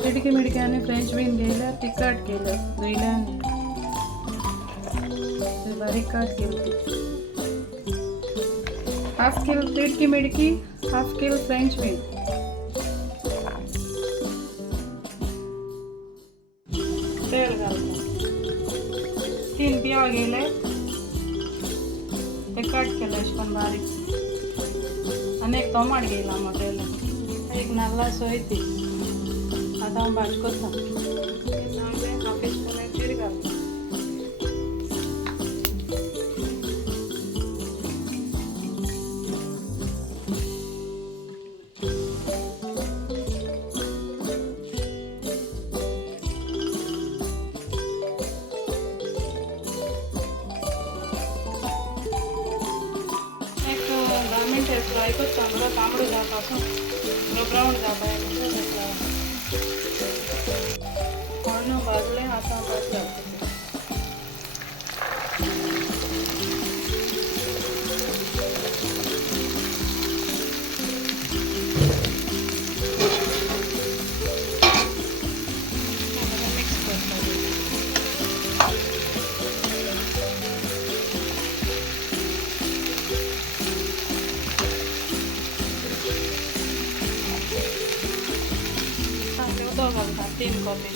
चिडकी मिडक्याने French bean घ्यायला तिखट केलं धुईल्याने बारीक काट केलं. हाफ किलो चिडकी मिडकी, हाफ किलो फ्रेंच बीन. तेल घालतो. 3 बिया गेले ते कट केलं पण बारीक. आणि एक टोमाट गेला मोठ्याला. एक नाल्ला सोयती. आता हांव भाजी करता. हाफ स्पून जीर घालता. फ्राय करता बरं तांबडं जाता ब्राऊन जाता हळून भाजले आता भात घालते. मिक्स करता. घालता 3 कॉफी.